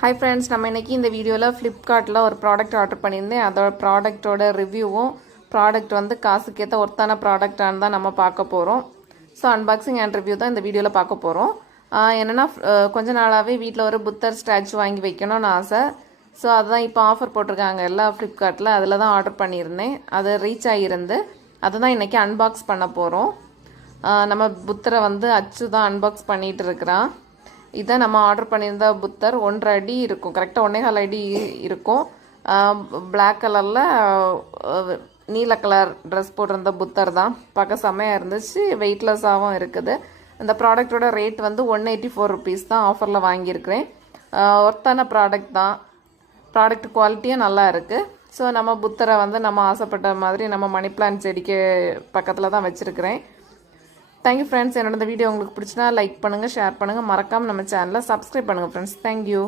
Hi friends, நம்ம இன்றைக்கி இந்த வீடியோவில் ஃப்ளிப்கார்ட்டில் ஒரு ப்ராடக்ட் ஆர்டர் பண்ணியிருந்தேன். அதோட ப்ராடக்ட்டோட ரிவ்யூவும் ப்ராடக்ட் வந்து காசுக்கேற்ற ஒர்த்தான ப்ராடக்டானு தான் நம்ம பார்க்க போகிறோம். ஸோ அன்பாக்சிங் அண்ட் ரிவ்யூ தான் இந்த வீடியோவில் பார்க்க போகிறோம். என்னென்னா கொஞ்ச நாளாகவே வீட்டில் ஒரு புத்தர் ஸ்டாச்சு வாங்கி வைக்கணும்னு ஆசை. ஸோ அதுதான் இப்போ ஆஃபர் போட்டிருக்காங்க எல்லாம் ஃப்ளிப்கார்ட்டில், அதில் தான் ஆர்டர் பண்ணியிருந்தேன். அது ரீச் ஆகியிருந்து அதை தான் இன்றைக்கி அன்பாக்ஸ் பண்ண போகிறோம். நம்ம புத்தரை வந்து அச்சு தான் அன்பாக்ஸ் பண்ணிகிட்டு இருக்கிறான். இதை நம்ம ஆர்டர் பண்ணியிருந்த புத்தர் 1.5 அடி இருக்கும், கரெக்டாக 1.25 அடி இருக்கும். பிளாக் கலரில் நீல கலர் ட்ரெஸ் போட்டிருந்த புத்தர் தான். பார்க்க செம்மையாக இருந்துச்சு, வெயிட்லெஸ்ஸாகவும் இருக்குது. இந்த ப்ராடக்டோட ரேட் வந்து 184 ருபீஸ் தான். ஆஃபரில் வாங்கியிருக்கிறேன். ஒர்த்தான ப்ராடக்ட் தான். ப்ராடக்ட் குவாலிட்டியும் நல்லா இருக்குது. ஸோ நம்ம புத்தரை வந்து நம்ம ஆசைப்பட்ட மாதிரி நம்ம மணி பிளான்ட் செடிக்கு பக்கத்தில் தான் வச்சுருக்கிறேன். Thank you friends. என்னோட இந்த வீடியோ உங்களுக்கு பிடிச்சினா லைக் பண்ணுங்கள், ஷேர் பண்ணுங்கள், மறக்காமல் நம்ம சேனலை சப்ஸ்கிரைப் பண்ணுங்கள் ஃப்ரெண்ட்ஸ். தேங்க்யூ.